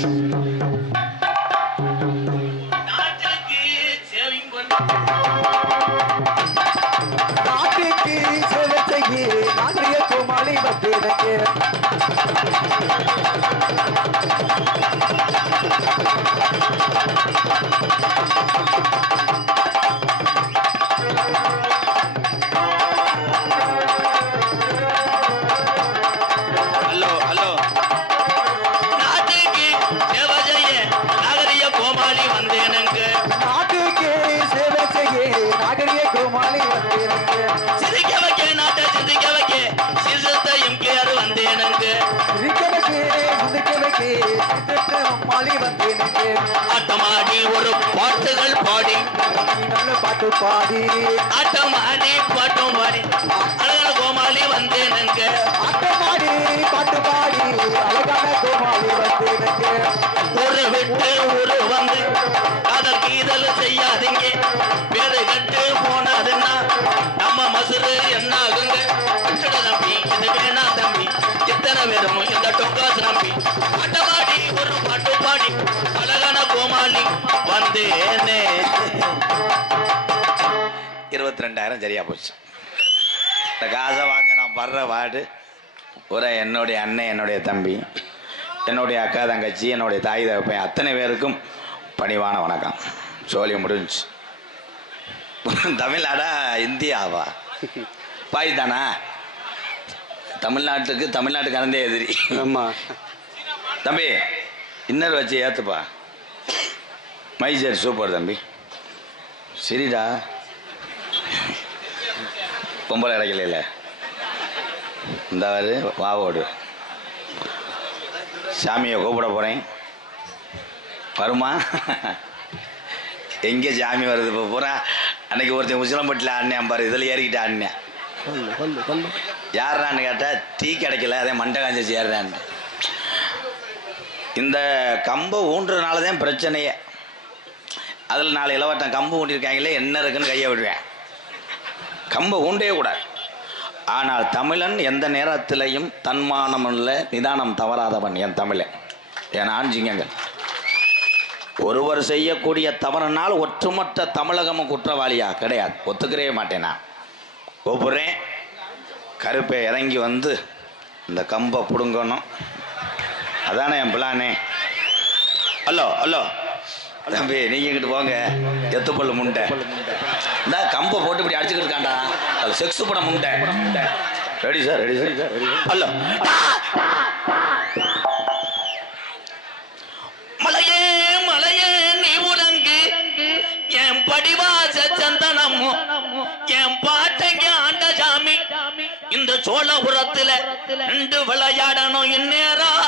நாட்டுக்கு சேவை செய்ய நாகரிக கோமாளி வந்தேனங்க ஒரு பாட்டுகள் பாடி பாட்டு பாடி ஆட்டமாடி பாட்டும் பாடி அழகான கோமாளி வந்தேனுங்க ஆட்டமாடி பாட்டு பாடி அழகான கோமாளி வந்தேனுங்க ஒரு விட்டு ஒரு வந்து காதல் கீதல் செய்யாதீங்க பேரு கட்டு போனதுன்னா நம்ம மசுறு என்ன ஆகுங்க தம்பி இது வேணா தம்பி இத்தனை பேரும் இந்த டொக்காசு நம்பி ஆட்டமாடி ஒரு பாட்டு பாடி அழகான கோமாளி வந்தேனே 22,000 சரியா போச்சு. இந்த காசை வாங்க நான் படுற வாடு ஒரு என்னுடைய அண்ணன், என்னுடைய தம்பி, என்னுடைய அக்கா தங்கச்சி, என்னுடைய தாய் தகப்பன் அத்தனை பேருக்கும் பணிவான வணக்கம். சோழி முடிஞ்சு. தமிழ்நாடா இந்தியாவா? பாய் தானா? தமிழ்நாட்டுக்காரந்தே எதிரி. ஆமாம் தம்பி இன்னர் வச்சு ஏற்றுப்பா. மைசர் சூப்பர் தம்பி. சரிடா பொம்பளை கிடைக்கல இந்த வாவோடு சாமியை கூப்பிட போகிறேன். வருமா? எங்கே சாமி வருது இப்போ பூரா? அன்னைக்கு ஒருத்தன் உசிலம்பட்டில் ஆடினேன் பாரு, இதில் ஏறிக்கிட்டு ஆடினேன். யாரான்னு கேட்டால் டீ கிடைக்கல, அதே மண்டை காஞ்சி ஏறுறான்னு. இந்த கம்பை ஊன்றதுனால தான் பிரச்சனையே. அதில் 4 இளவட்டம் கம்பு ஊண்டிருக்காங்களே, என்ன இருக்குன்னு கையை விடுவேன். கம்பை ஊண்டே கூடாது. ஆனால் தமிழன் எந்த நேரத்திலையும் தன்மானம் இல்லை, நிதானம் தவறாதவன் என் தமிழன், என் ஆஞ்சிங்கங்கள். ஒருவர் செய்யக்கூடிய தவறுனால் ஒற்றுமொத்த தமிழகமும் குற்றவாளியா கிடையாது. ஒத்துக்கிறே மாட்டேன். நான் கூப்பிட்றேன். கருப்பை இறங்கி வந்து இந்த கம்பை பிடுங்கணும். அதானே என் பிளானே. ஹலோ ஹலோ தம்பி, நீங்க இங்கிட்டு போங்க. எத்துப்பள்ளு முண்டை இந்த கம்பை போட்டு இப்படி அடிச்சுக்கிட்டு இருக்காண்டா. அது செக்ஸ் படம் முண்டை. Ready sir, ready sir. Hello மலையே மலையே நீ உறங்கு, என் படிவாச சந்தனமும் என் பாட்டங்க ஆண்ட சாமி. இந்த சோழபுரத்துல 2 விளையாடணும் இந்நேரம்.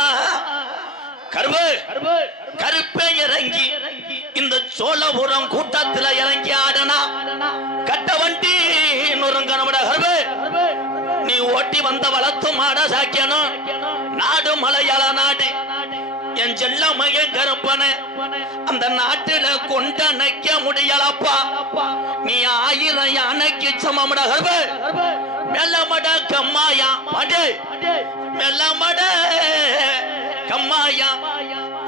கருப்பை இறங்கி இந்த சோழபுரம் கூட்டத்தில் இறங்கி ஆடனா கட்ட வண்டி நுறுங்கனோட. கருப்பு நீ ஓட்டி வந்த வளர்த்து மாட சாக்கியனும். நாடு மலையாள நாடு, என் செல்ல மகன் கருப்பன. அந்த நாட்டில கொண்ட நைக்க முடியலப்பா. நீ 1000 யானைக்கு சமமட. கருப்பு மெல்லமட கம்மாயா பாடு, மெல்லமட கம்மாயா.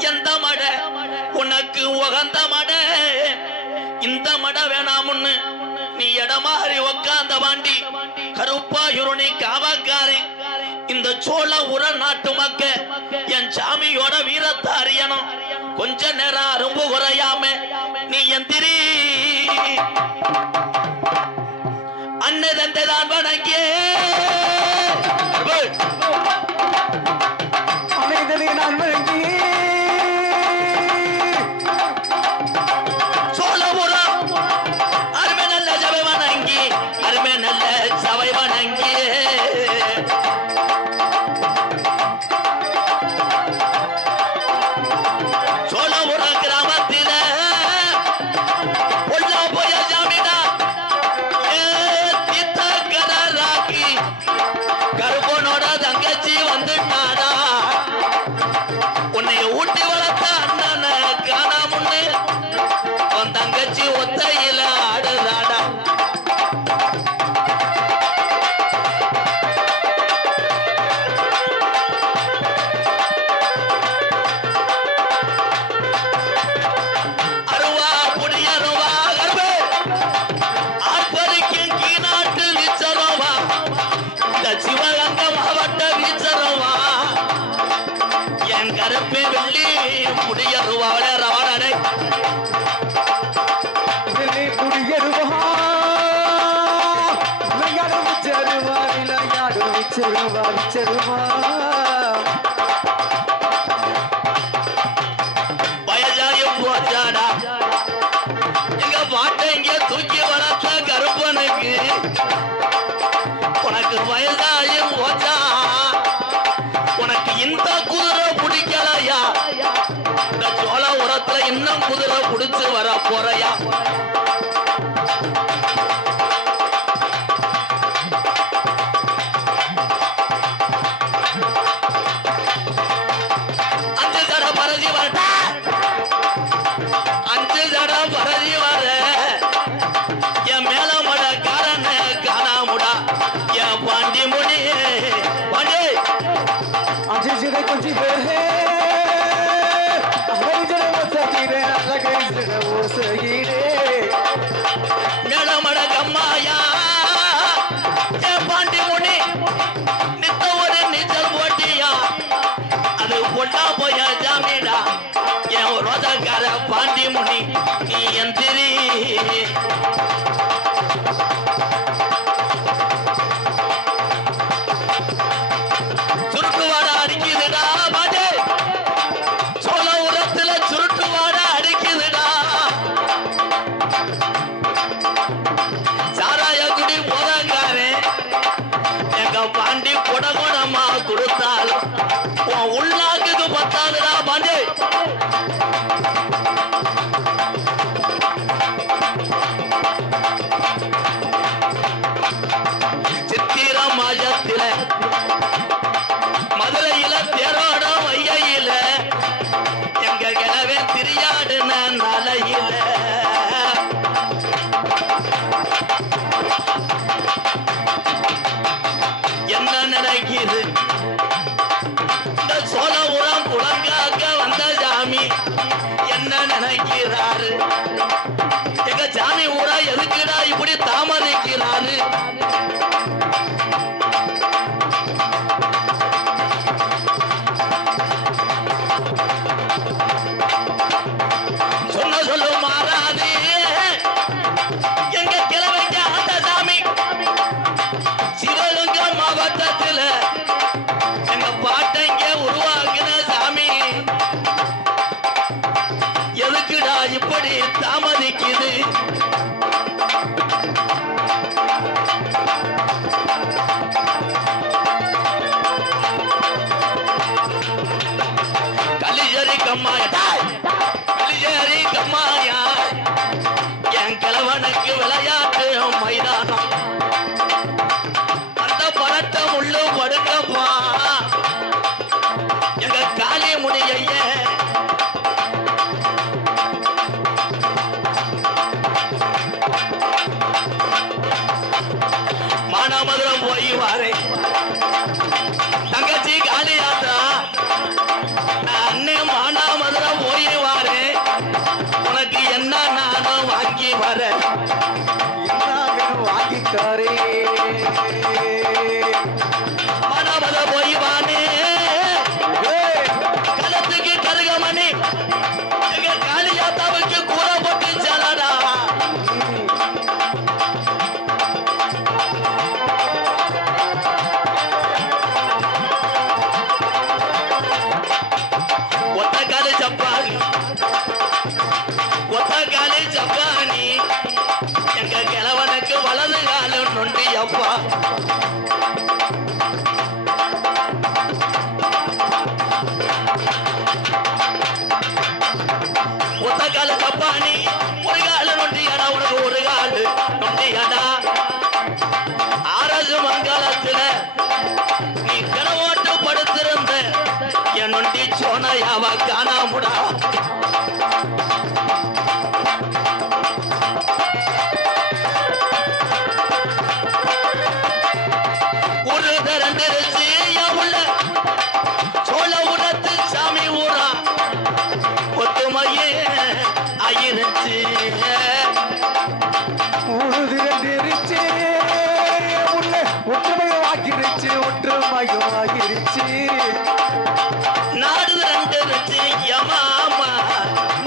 எந்த மட உனக்கு உகந்த மட? இந்த மட வேணாமுன்னு நீ இடமாறி உக்காந்த வாண்டி. கருப்பாயுருணி காவக்காரன். இந்த சோழ உர நாட்டு மக்க என் சாமியோட வீரத்தை அறியணும். கொஞ்ச நேரம் அரும்பு குறையாம நீ எந்திரி. அன்னதந்தான் வணங்கியே நான் வணங்கி சோழபுரம் அருமை நல்ல சபை வணங்கி, அருமை நல்ல சபை வணங்கி. சோழபுரம் கிராமத்தில பொல்லா போய ஜாமினா ராக்கி கருப்பனோட தங்கச்சி வந்துட்டாடா. உன்னை ஊட்டி வளர்த்த அண்ணன காணாமுன்னு உன் தங்கச்சி ஒத்தையில ஆடுதாடா. வயசாகி போச்சாடா எங்க பாட்டை இங்க தூக்கி வளர்த்த கருப்பனுக்கு உனக்கு வயசாகி போச்சா உனக்கு இந்த குதிரை பிடிக்கலையா இந்த சோழ உரத்துல இன்னும் குதிரை பிடிச்சு வர போறையா மேலமட கம்மாயா என் பாண்டி முனி நித்த ஒரு நீச்சல் போட்டியா அது பொட்டா போய ஜாமீடா என் ரோஜாக்கார பாண்டி முனி நீ எந்திரி சுருட்டு வாட அடிக்குதுடா பாண்டே சோழ உரத்துல சுருட்டு வாட அடிக்குதுடா சாராய குடி போதாக்காரே எங்க பாண்டி குடகுடமா கொடுத்தாலும் உன் உள்நாக்குக்கு பத்தாதுடா பாண்டே சித்திர மாசத்தில மதுரையில தேரோட வையில எங்க கிழவே திரியாடுன நாளையில என்ன நடக்குது இந்த சோழ உரம் குளங்காக்க வந்த சாமி என்ன நினைக்கிறாரு எங்க சாமி ஊரா எதுக்குடா இப்படி தாமதிக்கிறாரு சொன்ன சொல்லு மாறாது எங்க கிழமைக்கு அந்த சாமி சிவகங்கை மாவட்டத்தில் எங்க பாட்டைங்க உருவாக்குன சாமி எதுக்குடா இப்படி தாமதிக்குது கலிஜரி கம்மாயா கலிஜரி கம்மாயா என் கிழவனுக்கு விளையாட்டு மைதானம் அந்த படத்தை முள்ளு படுக்கப்பா எங்க காளி முடிய மானாமதுரம் போய் வாரே தங்கச்சி காளியாத்தா அண்ணே மானாமதுரம் போய் வாரே உனக்கு என்ன நானும் வாங்கி வரேன் வாங்கிக்காரே மானாமத போய் வானே களத்துக்கு கருகமணி எங்க காளியாத்தாவுக்கு கூற போட்டு செலடா ஒத்த காலி ஜப்பானி ஒத்த காலி ஜப்பானி எங்க கிழவனுக்கு வலது காலு நொண்டி அப்பா ஒத்த காலு ஜப்பானி ஒரு காலு நொண்டியடா உனக்கு ஒரு காலு நொண்டியடா அரசு மங்களத்துல நீ கிணவோட்டு படுத்திருந்த என் நொண்டி சோனையாவா காணாமுடா ஒரு திறந்துருச்சு உள்ள சோழ உடத்து சாமி ஊரா ஒத்துமையே ஆயிருச்சு உழுதிருச்சு உள்ள ஒற்றுமையாகிருச்சு ஒற்றுமையாகிருச்சு நாடு ரெண்டுருச்சு யமாமா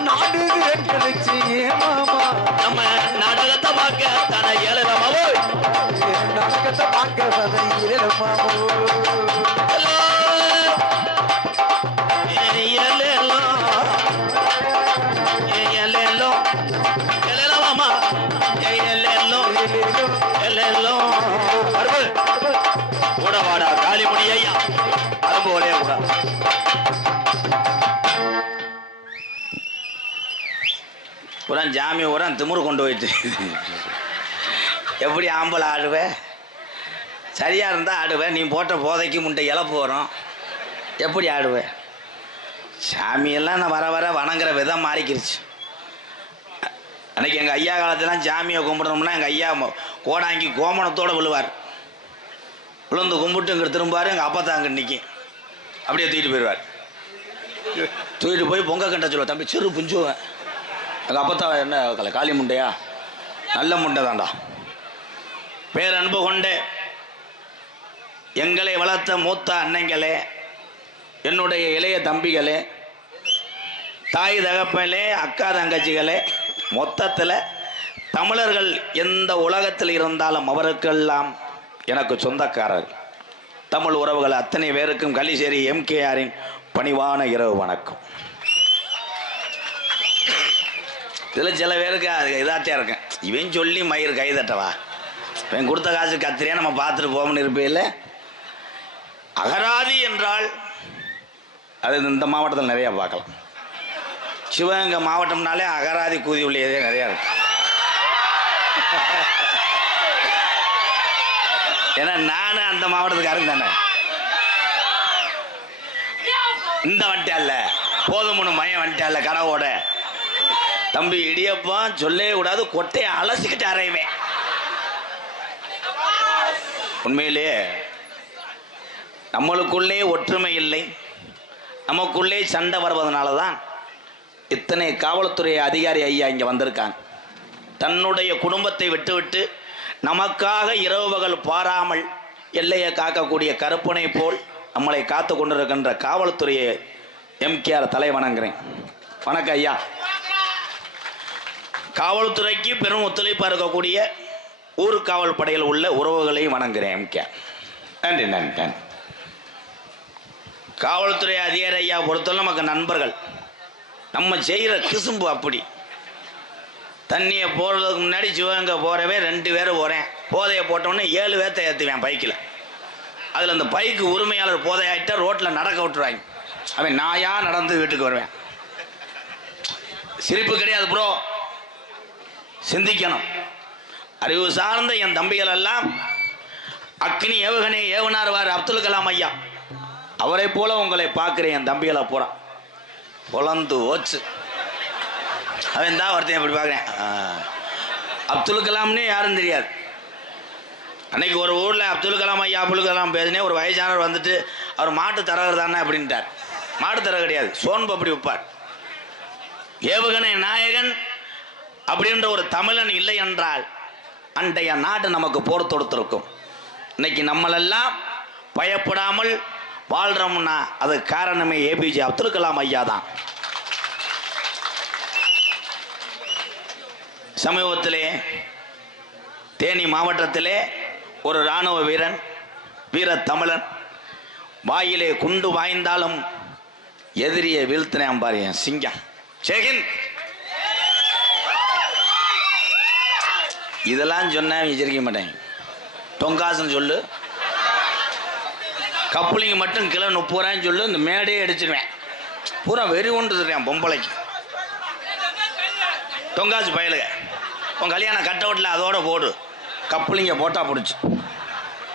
நாடு ரெண்டுருச்சு ஏமாமா நம்ம நாடகத்தை பார்க்க தன ஏழமாவோ நாடகத்தை பார்க்க தன ஏழமாவோ கூடவாடா காளிமுடி ஐயா அரும்பு ஒரே கூட புறான் ஜாமி உரம் திமுரு கொண்டு போயிட்டு எப்படி ஆம்பளை ஆடுவேன் சரியா இருந்தா ஆடுவேன் நீ போட்ட போதைக்கு முண்டை இழப்பு வரும் எப்படி ஆடுவேன் சாமியெல்லாம் நான் வர வர வணங்குற விதம் மாறிக்கிருச்சு அன்னைக்கு எங்கள் ஐயா காலத்துலாம் சாமியை கும்பிடணும்னா எங்கள் ஐயா கோடாங்கி கோமணத்தோடு விழுவார் விழுந்து கும்பிட்டு இங்கே திரும்பார் எங்கள் அப்பா தான் அங்கே நிற்கும் அப்படியே தூக்கிட்டு போயிடுவார் தூக்கிட்டு போய் பொங்க கண்ட சொல்லுவார் தம்பி சிறு புஞ்சுவேன் எங்கள் அப்பத்தா என்ன காளி முண்டையா நல்ல முண்டை தான்டா பேரன்பு கொண்டே எங்களை வளர்த்த மூத்த அன்னைங்களே என்னுடைய இளைய தம்பிகளே தாய் தகப்பலே அக்கா தங்கச்சிகளே மொத்தத்தில் தமிழர்கள் எந்த உலகத்தில் இருந்தாலும் அவருக்கெல்லாம் எனக்கு சொந்தக்காரர் தமிழ் உறவுகள் அத்தனை பேருக்கும் கலிசேரி எம்கேஆரின் பணிவான இரவு வணக்கம். இதில் சில பேருக்கு அது இதாட்டியாக இருக்கேன் இவன் சொல்லி மயிர் கை தட்டவா இவன் கொடுத்த காசு கத்திரியா நம்ம பார்த்துட்டு போகணும்னு இருப்பேன். அகராதி என்றால் அது இந்த மாவட்டத்தில் நிறையா பார்க்கலாம். சிவகங்கை மாவட்டம்னாலே அகராதி கூதி உள்ளதே நிறையா இருக்கு. ஏன்னா நானும் அந்த மாவட்டத்துக்காரன் தானே. இந்த வண்டி அல்ல போதுமனு மயம் வண்டி அல்ல கனவோட தம்பி இடியப்பம் சொல்லவே கூடாது கொட்டையை அலசிக்கிட்டு அறைவேன். உண்மையிலேயே நம்மளுக்குள்ளே ஒற்றுமை இல்லை, நமக்குள்ளே சண்டை வருவதனால தான் இத்தனை காவல்துறை அதிகாரி ஐயா இங்கே வந்திருக்காங்க. தன்னுடைய குடும்பத்தை விட்டுவிட்டு நமக்காக இரவு பகல் பாராமல் எல்லையை காக்கக்கூடிய கருப்பனை போல் நம்மளை காத்து கொண்டிருக்கின்ற காவல்துறையை எம்கேஆர் தலை வணங்குறேன். வணக்கம் ஐயா. காவல்துறைக்கு பெரும் ஒத்துழைப்பாக இருக்கக்கூடிய ஊர்காவல் படையில் உள்ள உறவுகளையும் வணங்குறேன் எம்கேஆர். நன்றி நன்றி நன்றி. காவல்துறை அதிகாரி ஐயா பொறுத்தவரை நமக்கு நண்பர்கள். நம்ம செய்கிற கிசும்பு அப்படி. தண்ணியை போடுறதுக்கு முன்னாடி சிவகங்கை போகிறவே 2 பேரும் போகிறேன். போதையை போட்டோன்னே 7 பேர்த்தை ஏற்றுவேன் பைக்கில். அதில் அந்த பைக்கு உரிமையாளர் போதையாயிட்டா ரோட்டில் நடக்க விட்டுருவாங்க. அவன் நாயா நடந்து வீட்டுக்கு வருவேன். சிரிப்பு கிடையாது ப்ரோ, சிந்திக்கணும். அறிவு சார்ந்த என் தம்பிகள் எல்லாம் அக்னி ஏவுகணை ஏவுனார்வார் அப்துல் கலாம் ஐயா. அவரை போல உங்களை பார்க்குறேன். என் தம்பிகளை பூரா பொலந்து ஓச்சு. அவன் தான் ஒருத்தன் எப்படி பார்க்குறேன். அப்துல் கலாம்னே யாரும் தெரியாது. அன்னைக்கு ஒரு ஊரில் அப்துல் கலாம் ஐயா அப்துல் கலாம் பேசினே ஒரு வயசானவர் வந்துட்டு அவர் மாட்டு தரகர் தானே அப்படின்ட்டார். மாட்டு தரகர் கிடையாது, சோன் பப்படி வைப்பார். ஏவுகணை நாயகன் அப்படின்ற ஒரு தமிழன் இல்லை என்றால் அன்றைய நாடு நமக்கு போர் தொடுத்திருக்கும். இன்னைக்கு நம்மளெல்லாம் பயப்படாமல் வாழ்றோம்னா அது காரணமே ஏபிஜே அப்துல் கலாம் ஐயா தான். சமீபத்திலே தேனி மாவட்டத்திலே ஒரு இராணுவ வீரன் வீர தமிழன் வாயிலே குண்டு வாய்ந்தாலும் எதிரியை வீழ்த்தினேன் பாரு சிங்கம். ஜெயஹிந்த். இதெல்லாம் சொன்னா விஜரிக்க மாட்டேன். தொங்காசுன்னு சொல்லு, கப்புளிங்க மட்டும் கிலோ 30 ரூபாய்ன்னு சொல்லு, இந்த மேடையே அடிச்சிருவேன். பூரா வெறி ஒன்று தருவேன் பொம்பளைக்கு. தொங்காசு பயலுக உன் கல்யாணம் கட் அவுட்டில் அதோட போடு. கப்புளிங்க போட்டா பிடிச்சி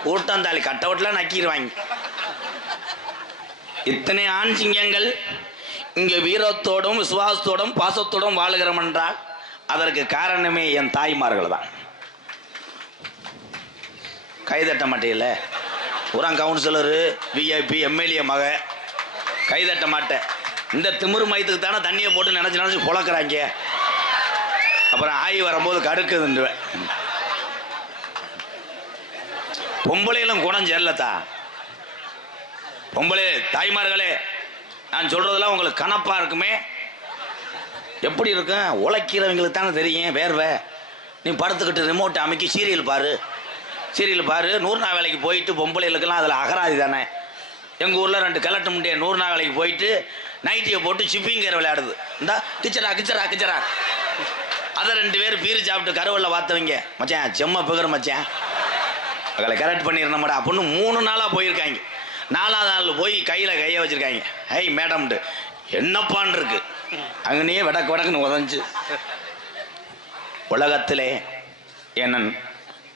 கூட்டந்தாலி கட் அவுட்டில் நக்கிடுவாங்க. இத்தனை ஆண் சிங்கங்கள் இங்கே வீரத்தோடும் விசுவாசத்தோடும் பாசத்தோடும் வாழுகிறோம் என்றால் அதற்கு காரணமே என் தாய்மார்கள் தான். கைதட்ட மாட்டேல புறம் கவுன்சிலரு விஐபி எம்எல்ஏ மக கைதட்ட மாட்டேன். இந்த திமிரு மயத்துக்கு தானே தண்ணியை போட்டு நினச்சி புழக்கிறாங்க. அப்புறம் ஆகி வரும்போது கடுக்குதுன்றுவேன். பொம்பளையிலும் குணம் செல்லத்தா. பொம்பளை தாய்மார்களே, நான் சொல்றதெல்லாம் உங்களுக்கு கணப்பா இருக்குமே. எப்படி இருக்கும்? உழைக்கிறவங்களுக்கு தானே தெரியும் வேர்வை. நீ படுத்துக்கிட்டு ரிமோட்டை அமைக்கி சீரியல் பாரு, சீரியல் பாரு. 100 நாள் வேலைக்கு போயிட்டு பொம்பளைகளுக்கெல்லாம் அதில் அகராதி தானே. எங்கள் ஊரில் 2 கிழட்டு முண்டிய 100 நாள் வேலைக்கு போயிட்டு நைட்டியை போட்டு சிப்பிங்கர் விளையாடுது. இந்தா கிச்சரா கிச்சரா கிச்சரா. அதை 2 பேர் பீரி சாப்பிட்டு கருவல்ல பார்த்தவங்க, மச்சான் செம்ம பிகர் மச்சான், அதில் கரெக்ட் பண்ணிடணும்டா அப்படின்னு 3 நாளாக போயிருக்காங்க. 4ஆவது நாள் போய் கையை வச்சுருக்காங்க. ஹை மேடம்ட்டு என்னப்பான் இருக்கு அங்கனையே வடக்கு வடக்குன்னு உதஞ்சு. உலகத்திலே என்ன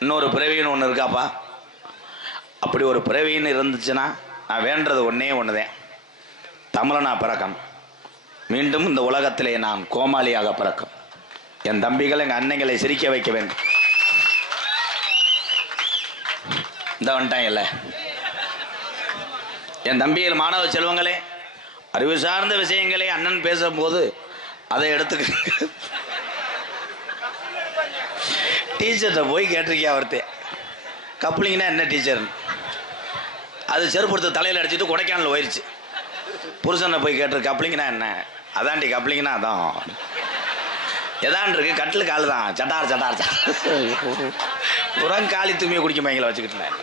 இன்னொரு பிறவின்னு ஒன்று இருக்காப்பா? அப்படி ஒரு பிறவின்னு இருந்துச்சுன்னா நான் வேண்டது ஒன்றே ஒன்றுதேன், தமிழனா பிறக்கணும். மீண்டும் இந்த உலகத்திலே நான் கோமாளியாக பிறக்கும். என் தம்பிகள் எங்கள் அன்னைகளை சிரிக்க வைக்க வேண்டும். இந்த வந்துட்டாங்கல்ல என் தம்பிகள், மாணவ செல்வங்களே, அறிவு சார்ந்த விஷயங்களே அண்ணன் பேசும்போது அதை எடுத்துக்க. டீச்சர்கிட்ட போய் கேட்டிருக்கியா ஒருத்தே, கப்ளிங்னா என்ன டீச்சர்னு? அது செருப்படுத்து தலையில் அடிச்சுட்டு கொடைக்கானல் போயிடுச்சு. புருஷனை போய் கேட்டிருக்கு கப்ளிங்னா என்ன? அதான்டி கப்ளிங்னா அதான். எதான் இருக்கு? கட்டில் கால் தான், சட்டார் சட்டார் புறம் காலி துணியை குடிக்க மைங்களை வச்சுக்கிட்டேன்.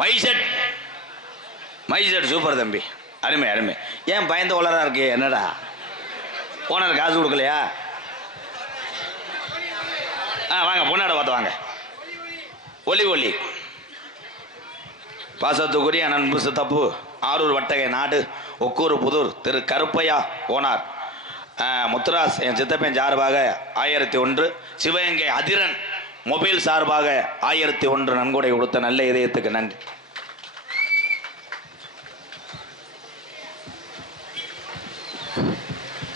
மைசெட் மைசெட் சூப்பர் தம்பி, அருமை அருமை. ஏன் பயந்த உலரா இருக்கு? என்னடா ஓனர் காசு கொடுக்கலையா? வாங்க பொண்ணாட பார்த்து வாங்க. ஒலி ஒலி பாசத்துக்குரிய நண்பு சித்தப்பு ஆரூர் வட்டகை நாடு ஒக்கூர் புதூர் திரு கருப்பையா ஓனார் முத்துராஸ் என் சித்தப்பன் சார்பாக 1001, சிவகங்கை அதிரன் மொபைல் சார்பாக 1001 நன்கொடை கொடுத்த நல்ல இதயத்துக்கு நன்றி.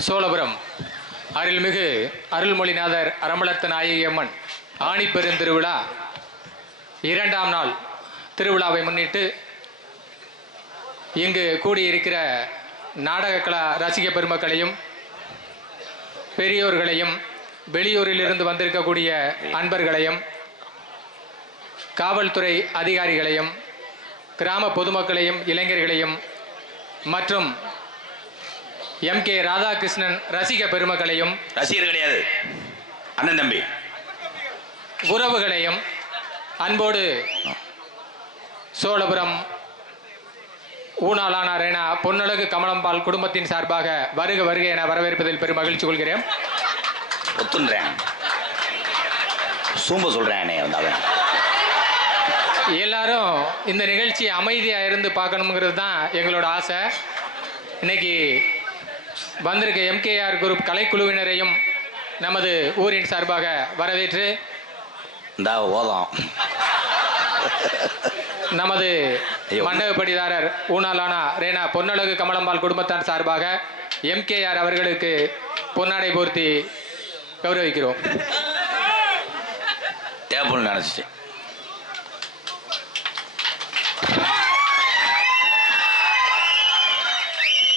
சோழபுரம் அருள்மிகு அருள்மொழிநாதர் அறம்பலத்த நாயகி அம்மன் ஆணி பெருந்திருவிழா 2ஆம் நாள் திருவிழாவை முன்னிட்டு இங்கு கூடியிருக்கிற நாடகக்கலா ரசிக பெருமக்களையும் பெரியோர்களையும் வெளியூரிலிருந்து வந்திருக்கக்கூடிய அன்பர்களையும் காவல்துறை அதிகாரிகளையும் கிராம பொதுமக்களையும் இளைஞர்களையும் மற்றும் MK ராதாகிருஷ்ணன் ரசிக பெருமக்களையும், ரசிகர் கிடையாது அண்ணன் தம்பி, உறவுகளையும் அன்போடு சோழபுரம் ஊனாலான ரேனா பொன்னழகு கமலம்பால் குடும்பத்தின் சார்பாக வருக வருக என வரவேற்பதில் பெரும் மகிழ்ச்சி கொள்கிறேன். ஒத்துன்றேன், சூம்ப சொல்றேன். எல்லாரும் இந்த நிகழ்ச்சி அமைதியாக இருந்து பார்க்கணுங்கிறது தான் எங்களோட ஆசை. இன்னைக்கு வந்திருக்க MKR குரூப் கலைக்குழுவினரையும் நமது ஊரின் சார்பாக வரவேற்று இந்த ஓதம் நமது மண்டபப்படிதாரர் ஊனாலானா ரேனா பொன்னழகு கமலம்பால் குடும்பத்தார் சார்பாக MKR அவர்களுக்கு பொன்னாடை போர்த்தி கௌரவிக்கிறோம். டேபிள் நினைச்சிட்டு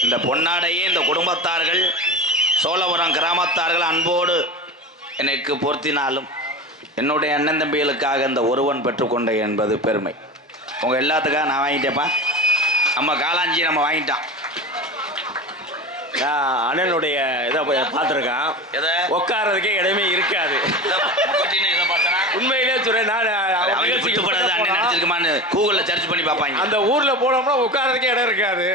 இந்த பொன்னாடையே இந்த குடும்பத்தார்கள் சோழபுரம் கிராமத்தார்கள் அன்போடு எனக்கு பொருத்தினாலும் என்னுடைய அண்ணன் தம்பிகளுக்காக இந்த ஒருவன் பெற்றுக்கொண்ட என்பது பெருமை. உங்கள் எல்லாத்துக்காக நான் வாங்கிட்டேப்பா. நம்ம காலாஞ்சி நம்ம வாங்கிட்டான். அண்ணனுடைய இதை பார்த்துருக்கான், எதை உட்காரதுக்கே இடமே இருக்காது. உண்மையிலே சொல்றேன், நான் நடிச்சிருக்குமான்னு கூகுளில் சர்ச் பண்ணி பார்ப்பாங்க. அந்த ஊரில் போனோம்னா உட்காரதுக்கே இடம் இருக்காது,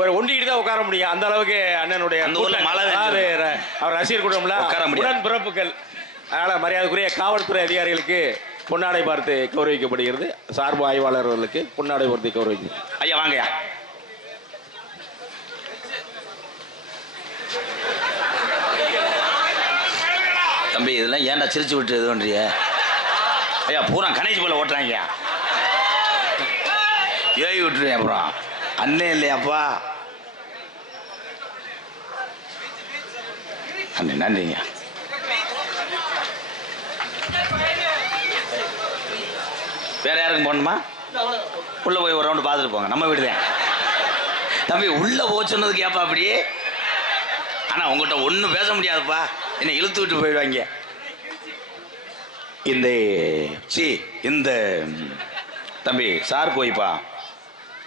ஒரு ஒண்டிக்கிட்டு தான் உட்கார முடியும். அந்த அளவுக்கு அண்ணனுடைய அந்த ஊரில் மழை அவர் ரசிகர் கூட்டம்ல உடன் பிறப்புகள். அதனால் மரியாதைக்குரிய காவல்துறை அதிகாரிகளுக்கு பொன்னாடை பார்த்து கௌரவிக்கப்படுகிறது. சார்பு ஆய்வாளர்களுக்கு பொன்னாடை பார்த்து கௌரவிக்கிறது. ஐயா வாங்கய்யா. தம்பி இதெல்லாம் ஏன்டா சிரிச்சு விட்டு இது பண்றிய? ஐயா பூரா கணேஷ் போல ஓட்டுறாங்க, ஏறி விட்டுருவேன். அப்புறம் அண்ணே இல்லையாப்பா. அண்ணே நன்றிங்க. வேற யாருக்கும் போகணுமா? உள்ள போய் ஒரு ரவுண்டு பார்த்துட்டு போங்க, நம்ம வீடு தான். தம்பி உள்ள போக சொன்னதுக்கு ஏப்பா அப்படியே? ஆனால் உங்கள்கிட்ட ஒன்றும் பேச முடியாதுப்பா, என்னை இழுத்து விட்டு போயிடுவாங்க. இந்த தம்பி சார் போய்ப்பா,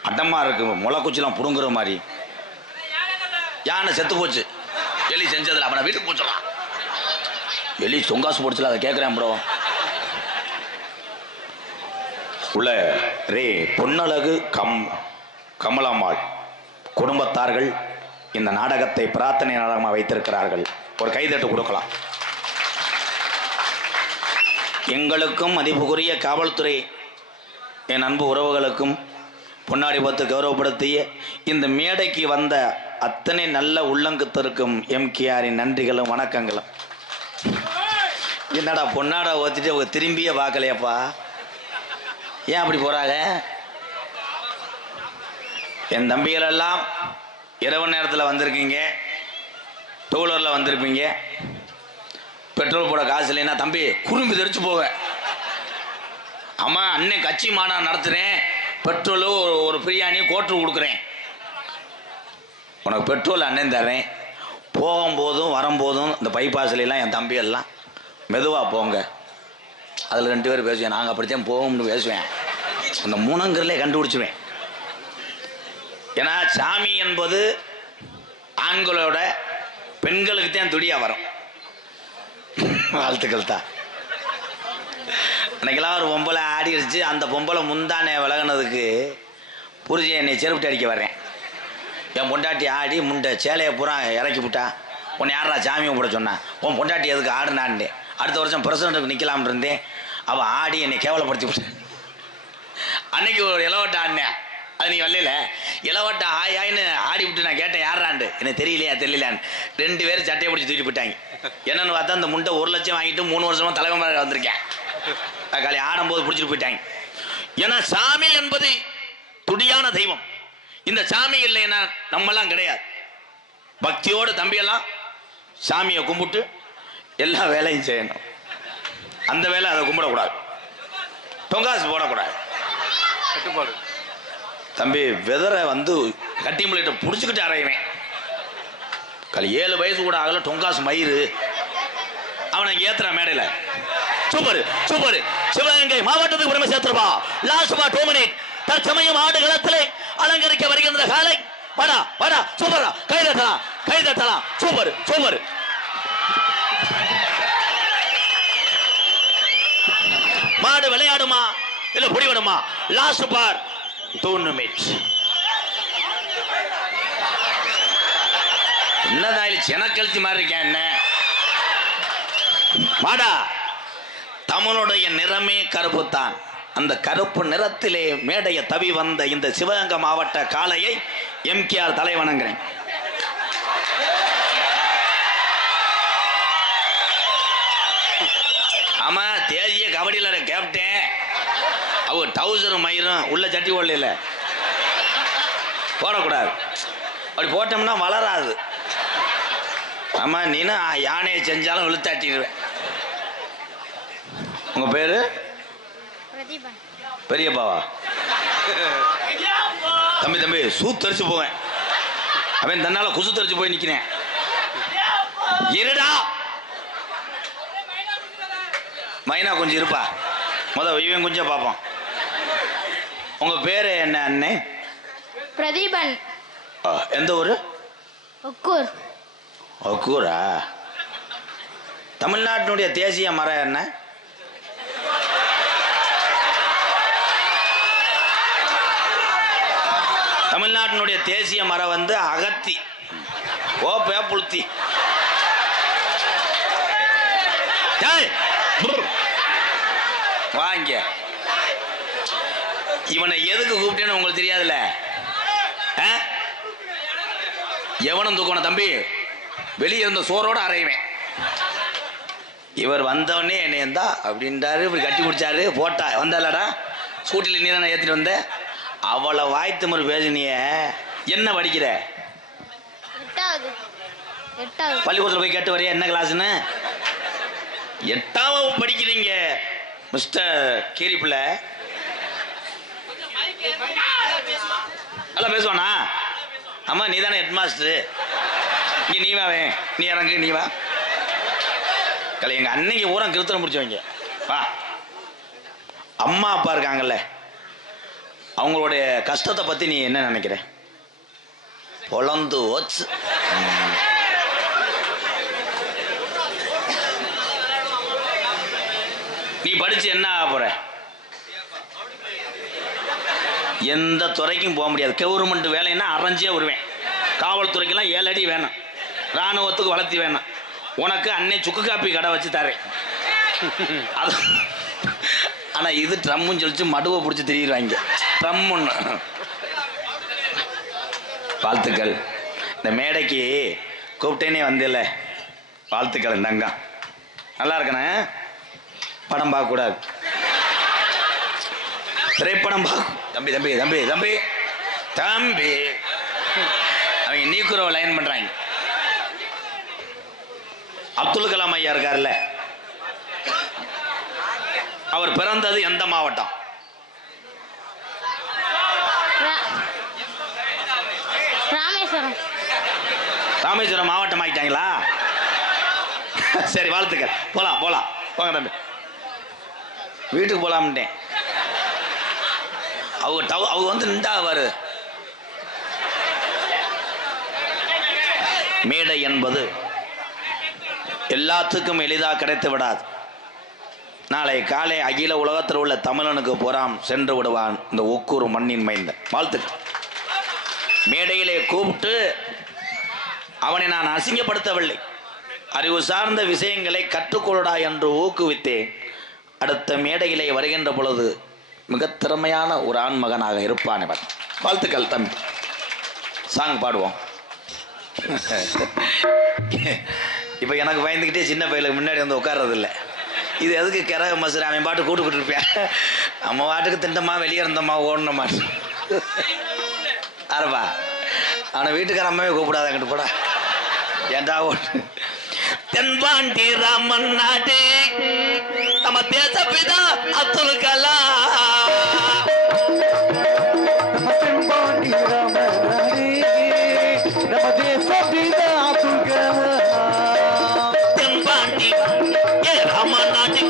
அட்டமா இருக்கு, முளைக்குச்சிலாம் புடுங்குற மாதிரி. யானை செத்து போச்சு. எலி செஞ்சதில்ல, அவனை வீட்டுக்கு போச்சுடலாம். எலி சொங்காசு போடுச்சுல, அதை கேட்குறேன் ப்ரோ. உள்ள ரே பொன்னழகு கமலம்மாள் குடும்பத்தார்கள் இந்த நாடகத்தை பிரார்த்தனை நாடகமாக வைத்திருக்கிறார்கள். ஒரு கைதட்டு கொடுக்கலாம். எங்களுக்கும் மதிப்புக்குரிய காவல்துறை என் அன்பு உறவுகளுக்கும் பொன்னாடி பார்த்து கௌரவப்படுத்திய இந்த மேடைக்கு வந்த அத்தனை நல்ல உள்ளங்கத்திற்கும் எம்கேஆரின் நன்றிகளும் வணக்கங்களும். என்னடா பொன்னாடா ஓத்திட்டு அவங்க திரும்பியே பார்க்கலையப்பா, ஏன் அப்படி போறாங்க? என் தம்பிகள் எல்லாம் இரவு நேரத்தில் வந்திருக்கீங்க, டூ வீலரில் வந்திருப்பீங்க. பெட்ரோல் போட காசு இல்லைன்னா தம்பி குறும்பி தெரிச்சு போவேன். அம்மா அண்ணன் கட்சி மாநாடு நடத்துகிறேன், பெட்ரோலு ஒரு பிரியாணி கோட்டு கொடுக்குறேன், உனக்கு பெட்ரோல் அண்ணன் தர்றேன், போகும்போதும் வரும்போதும் இந்த பைபாஸ்லாம் என் தம்பி எல்லாம் மெதுவாக போங்க. அதில் 2 பேர் பேசுவேன், நாங்கள் அப்படித்தான் போகும்னு பேசுவேன். அந்த மூணங்கரிலே கண்டுபிடிச்சுவேன். ஏன்னா சாமி என்பது ஆண்களோட பெண்களுக்கு தான் துடியாக வரும். வாழ்த்துக்கள் தான். அன்றைக்கெல்லாம் ஒரு பொம்பளை ஆடிடுச்சு, அந்த பொம்பளை முந்தானே விலகினதுக்கு புரிஞ்சு என்னை செருப்பிட்டு அடிக்க வர்றேன். என் பொண்டாட்டி ஆடி முண்டை சேலையை பூரா இறக்கி விட்டா, உன்னை யாரா சாமியை போட சொன்னான், உன் பொண்டாட்டி எதுக்கு ஆடுனான்ட்டு. அடுத்த வருஷம் பிரசிடண்ட்டுக்கு நிற்கலாம்னு இருந்தேன், அவள் ஆடி என்னை கேவலப்படுத்தி விட்டேன். அன்னைக்கு ஒரு இளவட்ட ஆடினேன், அது நீ வரல, இளவட்ட ஆயின்னு ஆடி விட்டு நான் கேட்டேன் யாராண்டு, எனக்கு தெரியலையான்னு 2 பேரும் சட்டையை பிடிச்சி தூக்கி போட்டாங்க. என்னன்னு பார்த்தா அந்த முண்டை 1 லட்சம் வாங்கிட்டு 3 வருஷமா தலைவர் வந்திருக்கேன். காலை ஆடும்போது பிடிச்சிட்டு போயிட்டாங்க. ஏன்னா சாமி என்பது துடியான தெய்வம். இந்த சாமி இல்லைன்னா நம்மெல்லாம் கிடையாது. பக்தியோடு தம்பியெல்லாம் சாமியை கும்பிட்டு எல்லா வேலையும் செய்யணும். அந்த வேலை அதை கும்பிடக்கூடாது, தொங்காசு போடக்கூடாது. தம்பி வெதரை கட்டி முள்ளிட்ட பிடிச்சிக்கிட்டு அறையுவேன். 7 வயசு கூட ஆகல, டொங்காசு மயிறு அவனை ஏத்துற மேடையில் சூப்பர் சூப்பர். சிவகங்கை மாவட்டத்துக்கு பெருமை சேர்த்துருப்பா. Last 2 minute. தற்சமயம் ஆடுகளத்திலே அலங்கரிக்க வருகின்ற காலை. வாடா வாடா, சூப்பரா, கைதட்டலாம். Super super. மாடு விளையாடுமா இல்ல புடிவிடுமா? லாஸ்ட் பார் 2 நிமிஷம். என்னதான் செனக்கழுத்தி மாதிரி இருக்கேன் என்ன? மாடா, தமிழுடைய நிறமே கருப்பு தான். அந்த கருப்பு நிறத்திலே மேடைய தவி வந்த இந்த சிவகங்கை மாவட்ட காளையை எம்கேஆர் தலை வணங்குறேன். ஆமா, தேசிய கபடியில கேப்டன் அவங்க டவுசரும் மயிரும் உள்ள சட்டி ஓடல போடக்கூடாது. அப்படி போட்டோம்னா வளராது. ஆமா, நீனும் யானையை செஞ்சாலும் இழுத்தாட்டிடுவேன். உங்க பேரு பெரியப்பாவா? தம்பி சூத்தரிச்சு போவேன். அவன் தன்னால குசு தரிச்சு போய் நிக்கிறேன். இருடா மைனா கொஞ்சம் இருப்பா, இவன் கொஞ்சம் பார்ப்போம். உங்க பேரு என்ன அண்ணே? பிரதீபன். எந்த ஊரு? ஒக்கூர். ஒக்கூரா? தமிழ்நாட்டினுடைய தேசிய மரம் என்ன? தமிழ்நாட்டினுடைய தேசிய மரம் அகத்தி. புளுத்தி. வாங்க. இவனை எதுக்கு கூப்பிட்டேன்னு உங்களுக்கு தெரியாதுல்ல? எவனும் தூக்கணும் தம்பி, வெளியே இருந்த சோரோட அறையுவேன். இவர் வந்தவொடனே என்னை இருந்தா அப்படின்றாரு, இப்படி கட்டி பிடிச்சாரு, போட்டா வந்தாலடா ஸ்கூட்டியில் நீ தானே ஏற்றிட்டு வந்த. அவளை வாய்த்து முறை பேசினிய. என்ன படிக்கிற? 8வது. பள்ளிக்கூடத்தில் போய் கேட்டு வரையா என்ன கிளாஸ்ன்னு? 8வது படிக்கிறீங்க மிஸ்டர் கீரி பிள்ளை. நல்லா பேசுவானா? ஆமா, நீ தானே ஹெட் மாஸ்டர். இங்கே நீ வா, நீ இறங்கு, நீ வா. எங்க அன்னைக்கு ஊரம் கிருத்தனை முடிச்சவங்க. வா. அம்மா அப்பா இருக்காங்கல்ல, அவங்களுடைய கஷ்டத்தை பத்தி நீ என்ன நினைக்கிற? பொழந்து வச்சு நீ படிச்சு என்ன ஆக போற? எந்த துறைக்கும் போக முடியாது. கவர்மெண்ட் வேலைன்னா அரைஞ்சே வருவேன். காவல்துறைக்கெல்லாம் 7 அடி வேணும், ராணுவத்துக்கு வளர்த்தி வேணும். உனக்கு அன்னை சுக்கு காப்பி கடை வச்சு தரேன். அது ஆனா இது ட்ரம்முன்னு சொல்லிச்சு மடுவை பிடிச்சி திரியிடுவாங்க. ட்ரம்முன்னு. வாழ்த்துக்கள். இந்த மேடைக்கு கூப்பிட்டேனே வந்தில்ல, வாழ்த்துக்கள். இந்தாங்க நல்லா இருக்கண்ணே. படம் பார்க்கக்கூடாது, திரைப்படம் பார்க்க. தம்பி தம்பி தம்பி தம்பி தம்பி அவங்க நீக்குறவ லைன் பண்றாங்க. அப்துல் கலாம் ஐயா இருக்காருல்ல, அவர் பிறந்தது எந்த மாவட்டம்? ராமேஸ்வரம். ராமேஸ்வரம் மாவட்டம் ஆகிட்டாங்களா? சரி, வாழ்த்துக்கள். போலாம் போலாம், போங்க தம்பி, வீட்டுக்கு போலாம்ட்டேன். அவங்க வந்து நின்றா வருது. மேடை என்பது எல்லாத்துக்கும் எளிதாக கிடைத்து விடாது. நாளை காலை அகில உலகத்தில் உள்ள தமிழனுக்கு புறாம் சென்று விடுவான் இந்த ஒக்கூர் மண்ணின் மைந்தன். வாழ்த்துக்கள். மேடையிலே கூப்பிட்டு அவனை நான் அசிங்கப்படுத்தவில்லை, அறிவு சார்ந்த விஷயங்களை கற்றுக்கொள்ளடா என்று ஊக்குவித்தேன். அடுத்த மேடையிலே வருகின்ற பொழுது மிக திறமையான ஒரு ஆண்மகனாக இருப்பான் இவன். வாழ்த்துக்கள் தம்பி. சாங் பாடுவோம். இப்போ எனக்கு பயந்துக்கிட்டே சின்ன பையலுக்கு முன்னாடி வந்து உட்கார்றதில்லை. இது எதுக்கு கிரக மசுரை அவன் பாட்டு கூட்டுக்கிட்டு இருப்பேன். நம்ம பாட்டுக்கு திண்டமா வெளியே இருந்தோமா ஓடணுமா அரப்பா. அவனை வீட்டுக்கார அம்மாவே கூப்பிடாத அங்கிட்டு போடா. ஏண்டா ஓட்டு. தென்பாண்டி ராமன் நாடு நம்ம தேசப்பிதா அப்துல் கலாம். தென்பாண்டி ராமன் நாடு நம்ம தேசப்பிதா அப்துல் கலாம். தென்பாண்டி ராமன் நாடு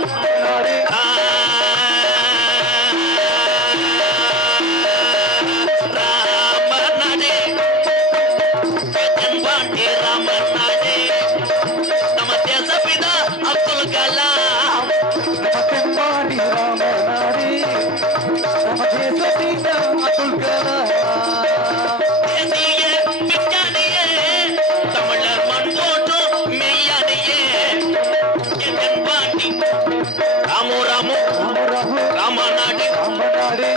ராமநாடு